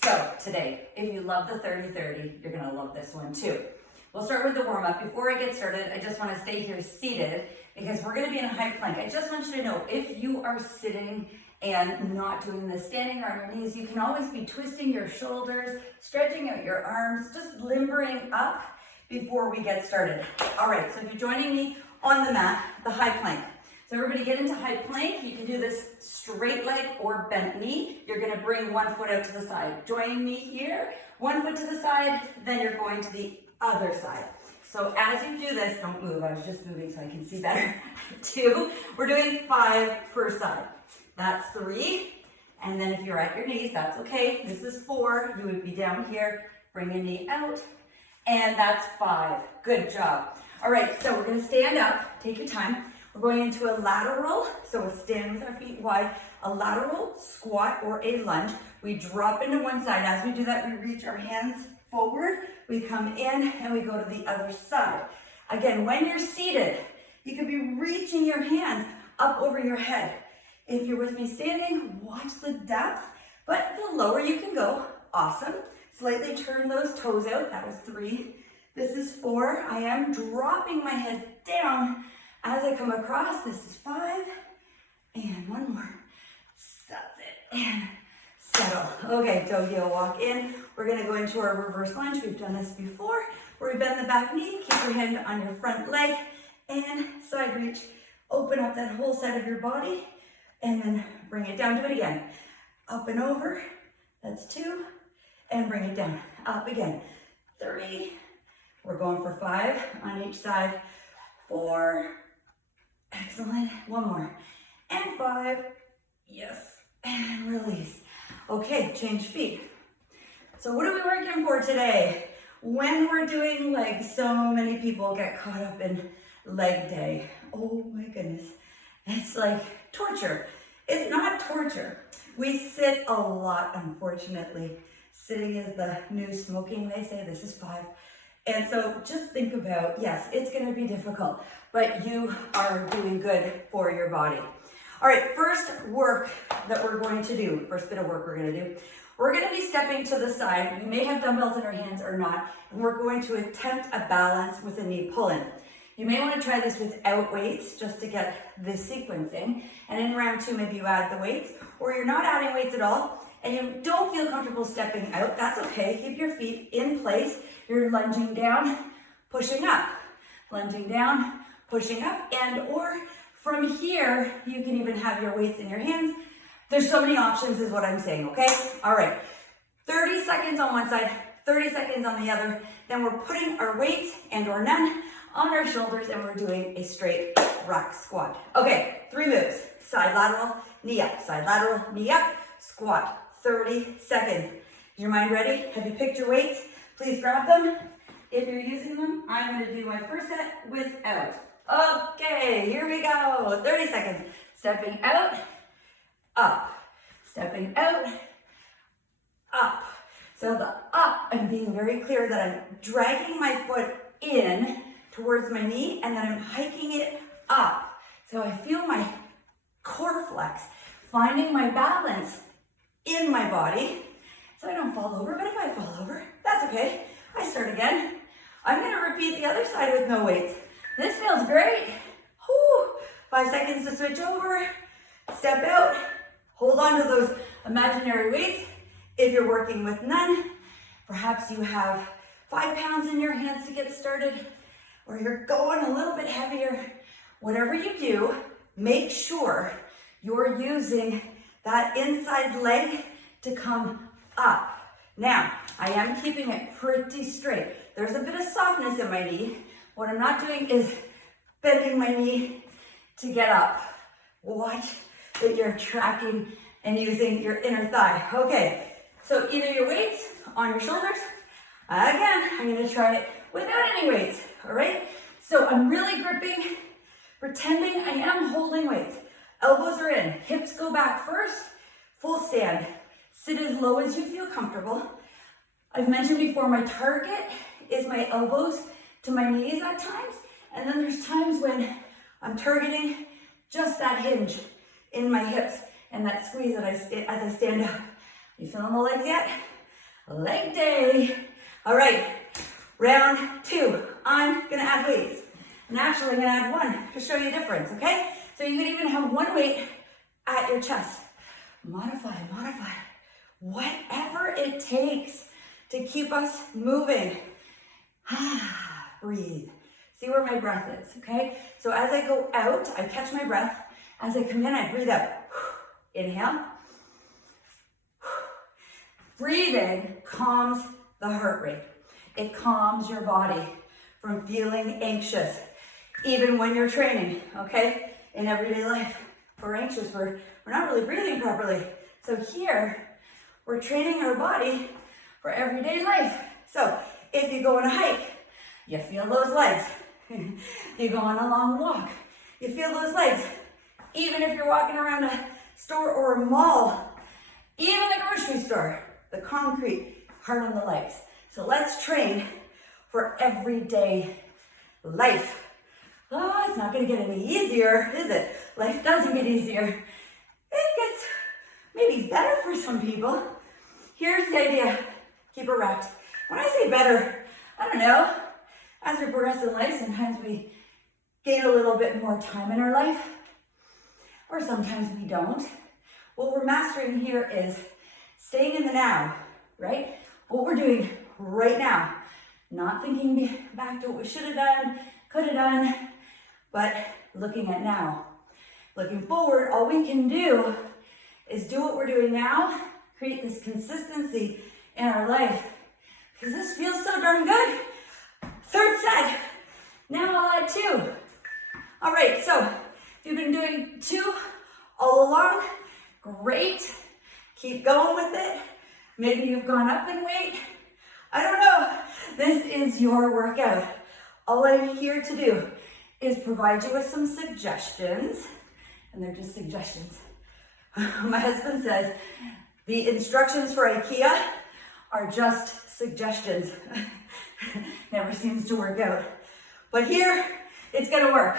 So today, if you love the 30-30, you're gonna love this one too. We'll start with the warm-up. Before I get started, I just wanna stay here seated because we're gonna be in a high plank. I just want you to know, if you are sitting and not doing this, standing or on your knees, you can always be twisting your shoulders, stretching out your arms, just limbering up before we get started. All right, so if you're joining me on the mat, the high plank. So everybody get into high plank. You can do this straight leg or bent knee. You're gonna bring one foot out to the side. Join me here, one foot to the side, then you're going to the other side. So as you do this, don't move, I was just moving so I can see better. 2, we're doing 5 per side. That's 3, and then if you're at your knees, that's okay. This is 4, you would be down here, bring a knee out, and that's 5. Good job. All right, so we're gonna stand up, take your time. We're going into a lateral, so we'll stand with our feet wide, a lateral squat or a lunge. We drop into one side. As we do that, we reach our hands forward, we come in, and we go to the other side. Again, when you're seated, you could be reaching your hands up over your head. If you're with me standing, watch the depth, but the lower you can go, awesome. Slightly turn those toes out, that was 3. This is 4, I am dropping my head down as I come across. This is 5, and one more. That's it, and settle. Okay, dojo walk in. We're gonna go into our reverse lunge. We've done this before, where we bend the back knee, keep your hand on your front leg, and side reach. Open up that whole side of your body, and then bring it down. Do it again. Up and over, that's 2, and bring it down. Up again, 3. We're going for 5 on each side. 4, excellent. One more, and 5, yes, and release. Okay, change feet. So what are we working for today? When we're doing legs, so many people get caught up in leg day. Oh my goodness, it's like torture. It's not torture. We sit a lot, unfortunately. Sitting is the new smoking, they say. This is 5. And so just think about, yes, it's gonna be difficult, but you are doing good for your body. All right, first work that we're going to do, first bit of work we're gonna do, we're gonna be stepping to the side. We may have dumbbells in our hands or not, and we're going to attempt a balance with a knee pull-in. You may wanna try this without weights just to get this sequencing. And in round 2, maybe you add the weights, or you're not adding weights at all, and you don't feel comfortable stepping out, that's okay. Keep your feet in place. You're lunging down, pushing up. Lunging down, pushing up, and or from here, you can even have your weights in your hands. There's so many options is what I'm saying, okay? All right, 30 seconds on one side, 30 seconds on the other. Then we're putting our weights and or none on our shoulders, and we're doing a straight rack squat. Okay, 3 moves. Side lateral, knee up. Side lateral, knee up, squat. 30 seconds. Is your mind ready? Have you picked your weights? Please grab them. If you're using them, I'm going to do my first set without. Okay, here we go. 30 seconds. Stepping out, up. Stepping out, up. So the up, I'm being very clear that I'm dragging my foot in towards my knee, and then I'm hiking it up. So I feel my core flex, finding my balance in my body, so I don't fall over. But if I fall over, that's okay. I start again. I'm gonna repeat the other side with no weights. This feels great. Whew. 5 seconds to switch over, step out, hold on to those imaginary weights. If you're working with none, perhaps you have 5 pounds in your hands to get started, or you're going a little bit heavier. Whatever you do, make sure you're using that inside leg to come up. Now, I am keeping it pretty straight. There's a bit of softness in my knee. What I'm not doing is bending my knee to get up. Watch that you're tracking and using your inner thigh. Okay, so either your weights on your shoulders. Again, I'm gonna try it without any weights, all right? So I'm really gripping, pretending I am holding weights. Elbows are in, hips go back first, full stand. Sit as low as you feel comfortable. I've mentioned before, my target is my elbows to my knees at times, and then there's times when I'm targeting just that hinge in my hips and that squeeze that as I stand up. You feeling the legs yet? Leg day. All right, round 2. I'm gonna add weights. And actually, I'm gonna add 1 to show you a difference, okay? So you could even have 1 weight at your chest. Modify, whatever it takes to keep us moving. Breathe. See where my breath is, okay? So as I go out, I catch my breath. As I come in, I breathe out. Inhale. Breathing calms the heart rate. It calms your body from feeling anxious, even when you're training, okay? In everyday life, if we're anxious, we're not really breathing properly. So here, we're training our body for everyday life. So if you go on a hike, you feel those legs. You go on a long walk, you feel those legs. Even if you're walking around a store or a mall, even the grocery store, the concrete, hard on the legs. So let's train for everyday life. Oh, it's not gonna get any easier, is it? Life doesn't get easier. It gets maybe better for some people. Here's the idea, keep erect. When I say better, I don't know, as we progress in life, sometimes we gain a little bit more time in our life, or sometimes we don't. What we're mastering here is staying in the now, right? What we're doing right now, not thinking back to what we should have done, could have done, but looking at now. Looking forward, all we can do is do what we're doing now, create this consistency in our life, because this feels so darn good. 3rd set. Now I'll add 2. All right, so if you've been doing 2 all along, great. Keep going with it. Maybe you've gone up in weight. I don't know. This is your workout. All I'm here to do is provide you with some suggestions, and they're just suggestions. My husband says the instructions for IKEA are just suggestions. Never seems to work out. But here, it's gonna work.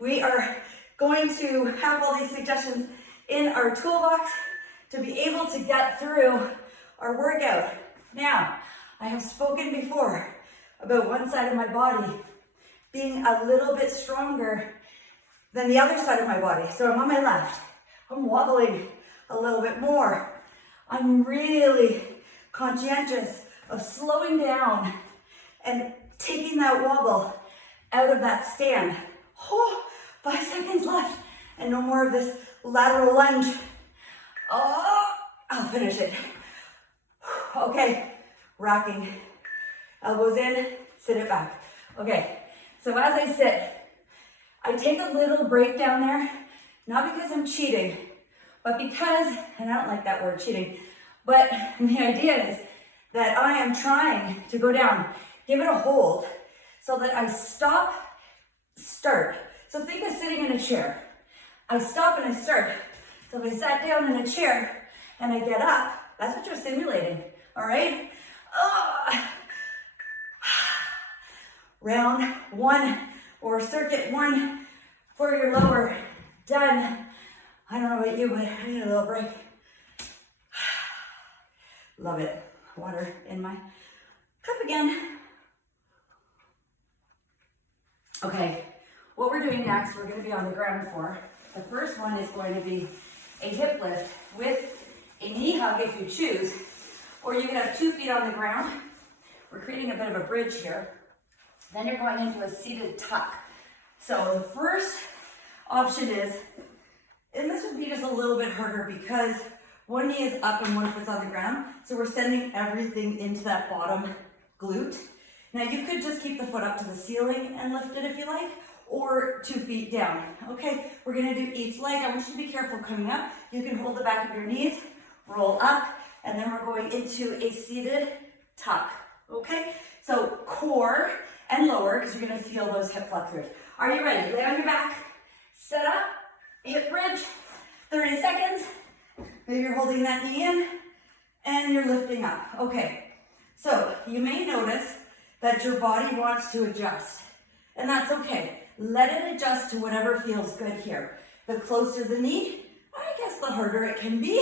We are going to have all these suggestions in our toolbox to be able to get through our workout. Now, I have spoken before about one side of my body being a little bit stronger than the other side of my body. So I'm on my left. I'm wobbling a little bit more. I'm really conscientious of slowing down and taking that wobble out of that stand. Oh, 5 seconds left and no more of this lateral lunge. Oh, I'll finish it. Okay, rocking. Elbows in, sit it back. Okay, so as I sit, I take a little break down there, not because I'm cheating, but because, and I don't like that word cheating, but the idea is that I am trying to go down, give it a hold, so that I stop, start. So think of sitting in a chair. I stop and I start. So if I sat down in a chair and I get up, that's what you're simulating, all right? Round 1 or circuit 1 for your lower, done. I don't know about you, but I need a little break. Love it. Water in my cup again. Okay, what we're doing next, we're going to be on the ground for. The first one is going to be a hip lift with a knee hug if you choose, or you can have 2 feet on the ground. We're creating a bit of a bridge here. Then you're going into a seated tuck. So the first option is, and this would be just a little bit harder because one knee is up and one foot's on the ground. So we're sending everything into that bottom glute. Now you could just keep the foot up to the ceiling and lift it if you like, or 2 feet down. Okay, we're gonna do each leg. I want you to be careful coming up. You can hold the back of your knees, roll up, and then we're going into a seated tuck. Okay, so core and lower, because you're gonna feel those hip flexors. Are you ready? Lay on your back, set up, hip bridge, 30 seconds. Maybe you're holding that knee in and you're lifting up. Okay, so you may notice that your body wants to adjust, and that's okay. Let it adjust to whatever feels good here. The closer the knee, I guess the harder it can be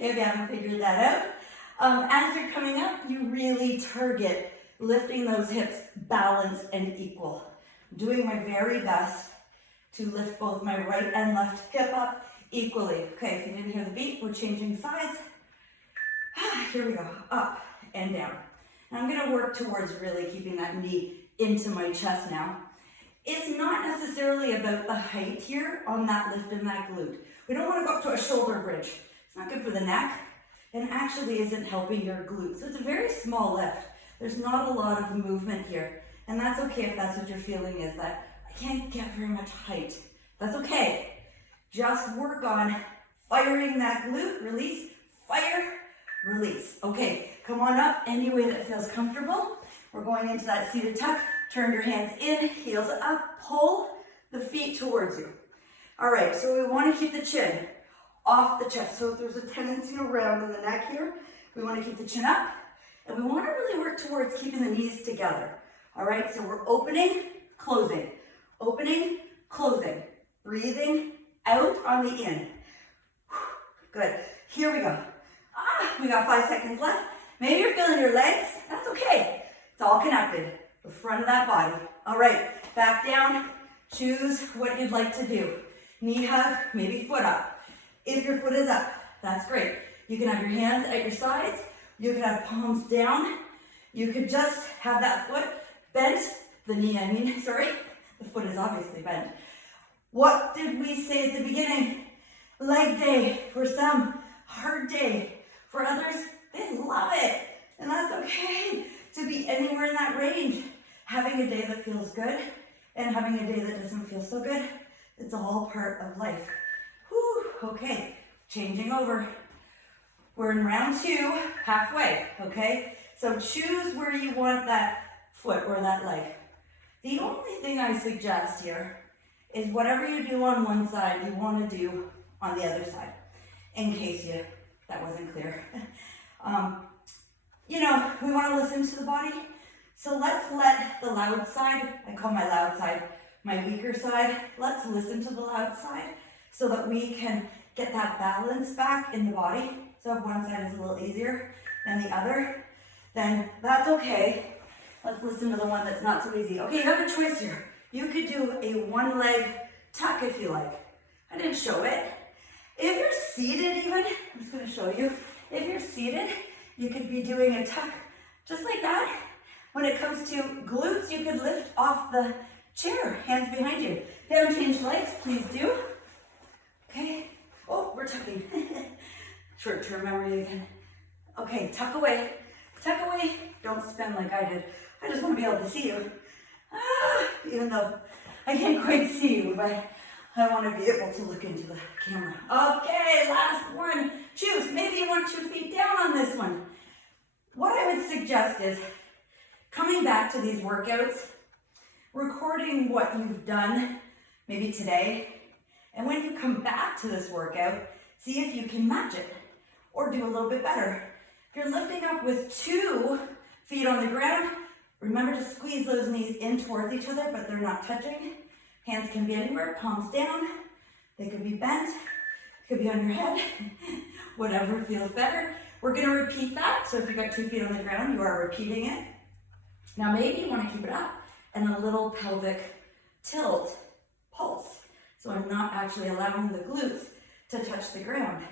if you haven't figured that out. As you're coming up, you really target lifting those hips balanced and equal. I'm doing my very best to lift both my right and left hip up equally. Okay, if you didn't hear the beat, we're changing sides. Here we go, up and down. And I'm gonna work towards really keeping that knee into my chest now. It's not necessarily about the height here on that lift in that glute. We don't wanna go up to a shoulder bridge. It's not good for the neck and actually isn't helping your glutes. So it's a very small lift. There's not a lot of movement here. And that's okay if that's what you're feeling is that I can't get very much height. That's okay. Just work on firing that glute, release, fire, release. Okay, come on up any way that feels comfortable. We're going into that seated tuck. Turn your hands in, heels up, pull the feet towards you. All right, so we want to keep the chin off the chest. So if there's a tendency to round in the neck here, we want to keep the chin up, and we want to really work towards keeping the knees together. All right, so we're opening, closing, breathing out on the in. Good, here we go. We got 5 seconds left. Maybe you're feeling your legs, that's okay. It's all connected, the front of that body. All right, back down, choose what you'd like to do. Knee hug, maybe foot up. If your foot is up, that's great. You can have your hands at your sides. You can have palms down. You could just have that foot bent, the knee the foot is obviously bent. What did we say at the beginning? Leg day for some, hard day. For others, they love it. And that's okay to be anywhere in that range. Having a day that feels good and having a day that doesn't feel so good, it's all part of life. Whew, okay, changing over. We're in round 2, halfway, okay? So choose where you want that foot or that leg. The only thing I suggest here is whatever you do on one side, you want to do on the other side, in case that wasn't clear. We want to listen to the body. So let's let the loud side, I call my loud side my weaker side. Let's listen to the loud side so that we can get that balance back in the body. So if one side is a little easier than the other, then that's okay. Let's listen to the one that's not so easy. Okay, you have a choice here. You could do a one leg tuck if you like. I didn't show it. If you're seated even, I'm just gonna show you. If you're seated, you could be doing a tuck just like that. When it comes to glutes, you could lift off the chair, hands behind you. If you haven't changed legs, please do. Okay, oh, we're tucking. Short-term memory again. Okay, tuck away, don't spin like I did. I just want to be able to see you. Even though I can't quite see you, but I want to be able to look into the camera. Okay, last one. Choose. Maybe you want 2 feet down on this one. What I would suggest is coming back to these workouts, recording what you've done maybe today, and when you come back to this workout, see if you can match it or do a little bit better. If you're lifting up with 2 feet on the ground, remember to squeeze those knees in towards each other, but they're not touching. Hands can be anywhere, palms down. They could be bent, could be on your head, whatever feels better. We're gonna repeat that. So if you've got 2 feet on the ground, you are repeating it. Now maybe you wanna keep it up and a little pelvic tilt, pulse. So I'm not actually allowing the glutes to touch the ground.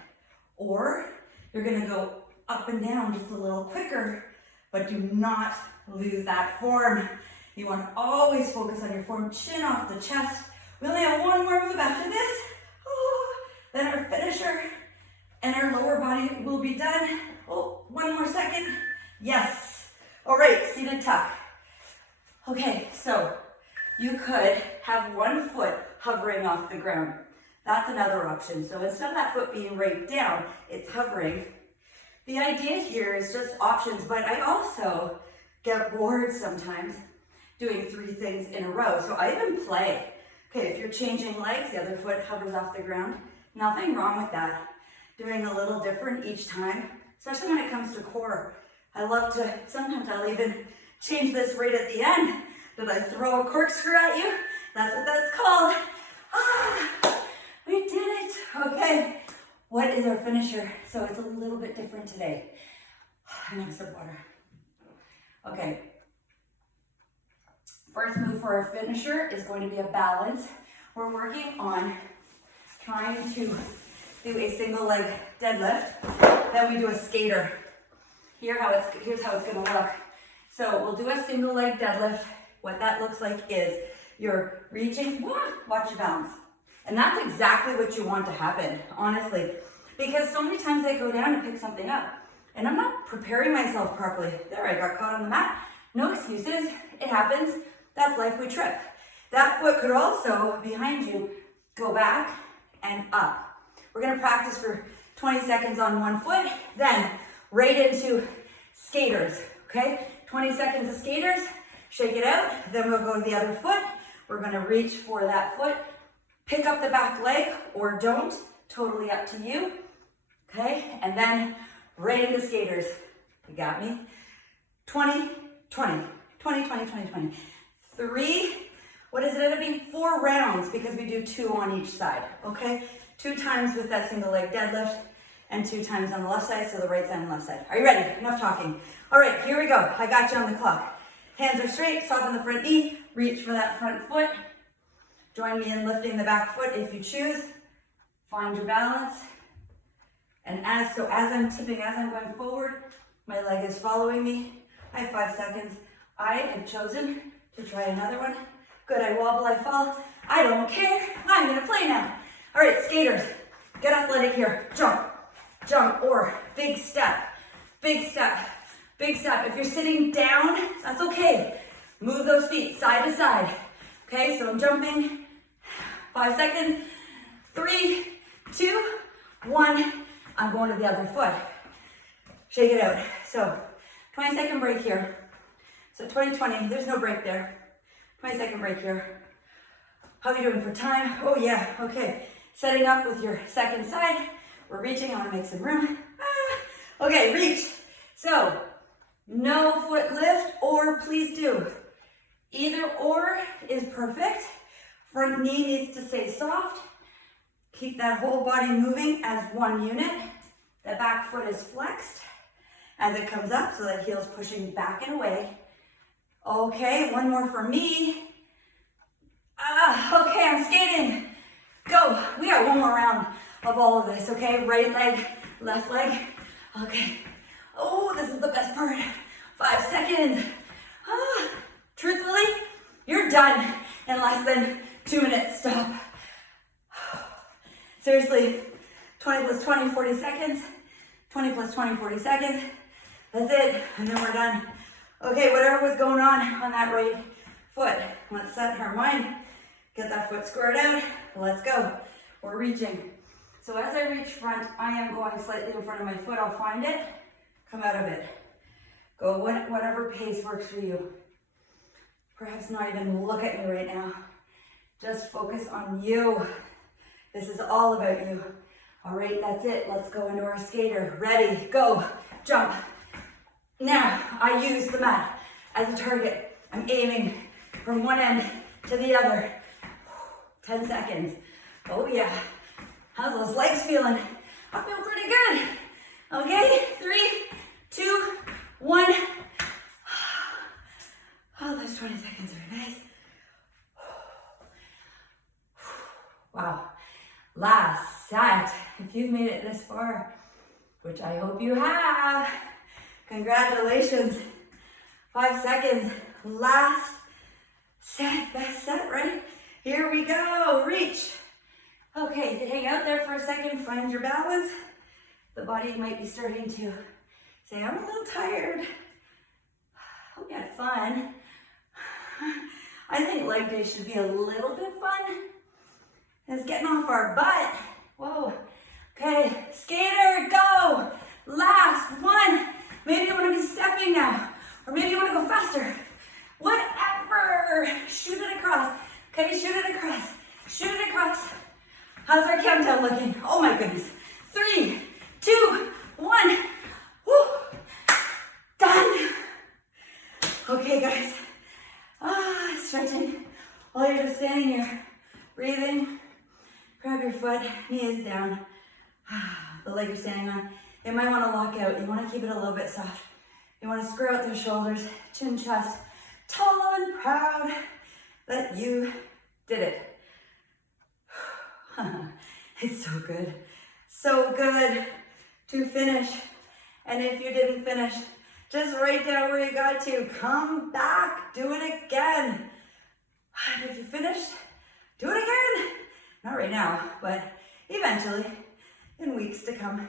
Or you're gonna go up and down just a little quicker, but do not lose that form. You want to always focus on your form, chin off the chest. We only have one more move after this. Then our finisher and our lower body will be done. Oh, one more second. Yes. All right, seated tuck. Okay, so you could have one foot hovering off the ground. That's another option. So instead of that foot being right down, it's hovering. The idea here is just options, but I also get bored sometimes doing 3 things in a row. So I even play. Okay, if you're changing legs, the other foot hovers off the ground. Nothing wrong with that. Doing a little different each time, especially when it comes to core. I love to, sometimes I'll even change this right at the end. Did I throw a corkscrew at you? That's what that's called. We did it. Okay, what is our finisher? So it's a little bit different today. Next sip of water. Okay. First move for our finisher is going to be a balance. We're working on trying to do a single leg deadlift. Then we do a skater. Here's how it's gonna look. So we'll do a single leg deadlift. What that looks like is you're reaching, watch your balance. And that's exactly what you want to happen, honestly. Because so many times I go down to pick something up and I'm not preparing myself properly. There, I got caught on the mat. No excuses, it happens. That's life, we trip. That foot could also, behind you, go back and up. We're gonna practice for 20 seconds on one foot, then right into skaters, okay? 20 seconds of skaters, shake it out, then we'll go to the other foot. We're gonna reach for that foot, pick up the back leg or don't, totally up to you, okay? And then right into skaters. You got me? 20, 20, 20, 20, 20, 20. 3, what does it end up being? 4 rounds because we do 2 on each side, okay? 2 times with that single leg deadlift and 2 times on the left side, so the right side and left side. Are you ready? Enough talking. All right, here we go. I got you on the clock. Hands are straight, soften the front knee, reach for that front foot. Join me in lifting the back foot if you choose. Find your balance. And as I'm tipping, as I'm going forward, my leg is following me. I have 5 seconds. I have chosen to try another one. Good, I wobble, I fall. I don't care. I'm gonna play now. All right, skaters, get athletic here. Jump, jump, or big step, big step, big step. If you're sitting down, that's okay. Move those feet side to side. Okay, so I'm jumping. 5 seconds. 3, 2, 1. I'm going to the other foot. Shake it out. So 20-second break here. So 20, there's no break there. 20-second break here. How are you doing for time? Oh yeah, okay. Setting up with your second side. We're reaching, I wanna make some room. Okay, reach. So, no foot lift, or please do. Either or is perfect. Front knee needs to stay soft. Keep that whole body moving as one unit. The back foot is flexed as it comes up, so that heel's pushing back and away. Okay, one more for me. Okay, I'm skating. Go. We got one more round of all of this, okay? Right leg, left leg. Okay. Oh, this is the best part. 5 seconds. Truthfully, you're done in less than 2 minutes. Stop. Seriously, 20 plus 20, 40 seconds. 20 plus 20, 40 seconds. That's it, and then we're done. Okay, whatever was going on that right foot, let's set our mind. Get that foot squared out. Let's go. We're reaching. So as I reach front, I am going slightly in front of my foot. I'll find it, come out of it. Go whatever pace works for you. Perhaps not even look at me right now. Just focus on you. This is all about you. All right, that's it. Let's go into our skater. Ready, go, jump. Now, I use the mat as a target. I'm aiming from one end to the other. 10 seconds. Oh yeah. How's those legs feeling? I feel pretty good. Okay, 3, 2, 1. Oh, those 20 seconds are nice. Wow. Last set. If you've made it this far, which I hope you have, congratulations. 5 seconds. Last set. Best set, right? Here we go. Reach. Okay, you can hang out there for a second. Find your balance. The body might be starting to say, I'm a little tired. Hope you had fun. I think leg day should be a little bit fun. It's getting off our butt. Whoa. Okay, skater, go. Last one. Maybe you want to be stepping now, or maybe you want to go faster. Whatever. Shoot it across. Okay, shoot it across. Shoot it across. How's our countdown looking? Oh my goodness. 3, 2, 1. Woo. Done. Okay, guys. Stretching while you're just standing here. Breathing. Grab your foot. Knee is down. the leg you're standing on, they might want to lock out. You want to keep it a little bit soft. You want to square out their shoulders, chin, chest, tall and proud that you did it. It's so good. So good to finish. And if you didn't finish, just write down where you got to. Come back, do it again. And if you finished, do it again. Not right now, but eventually, in weeks to come.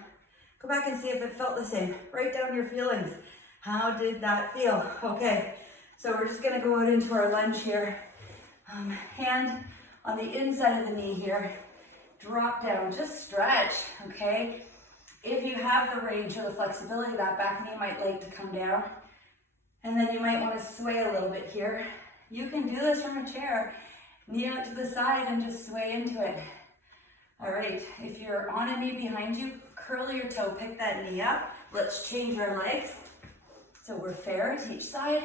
Go back and see if it felt the same. Write down your feelings. How did that feel? Okay, so we're just gonna go out into our lunge here. Hand on the inside of the knee here. Drop down, just stretch, okay? If you have the range or the flexibility, that back knee might like to come down. And then you might want to sway a little bit here. You can do this from a chair. Knee out to the side and just sway into it. All right, if you're on a knee behind you, curl your toe, pick that knee up. Let's change our legs. So we're fair to each side.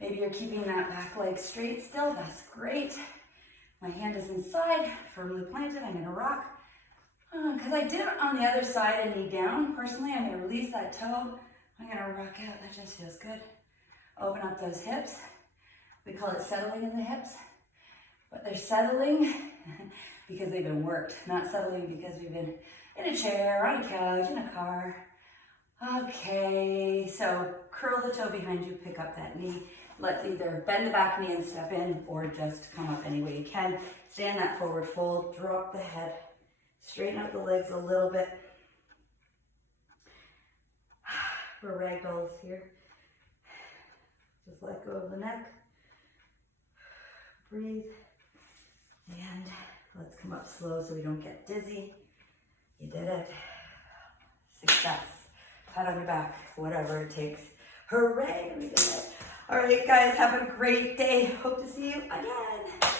Maybe you're keeping that back leg straight still, that's great. My hand is inside, firmly planted, I'm gonna rock. Because I did it on the other side and knee down. Personally, I'm gonna release that toe. I'm gonna rock out, that just feels good. Open up those hips. We call it settling in the hips. But they're settling because they've been worked, not settling because we've been in a chair, on a couch, in a car. Okay, so curl the toe behind you, pick up that knee. Let's either bend the back knee and step in or just come up any way you can. Stand that forward fold, drop the head, straighten out the legs a little bit. We're ragdolls here. Just let go of the neck. Breathe. And let's come up slow so we don't get dizzy. You did it. Success. Pat on your back, whatever it takes. Hooray, we did it. All right, guys, have a great day. Hope to see you again.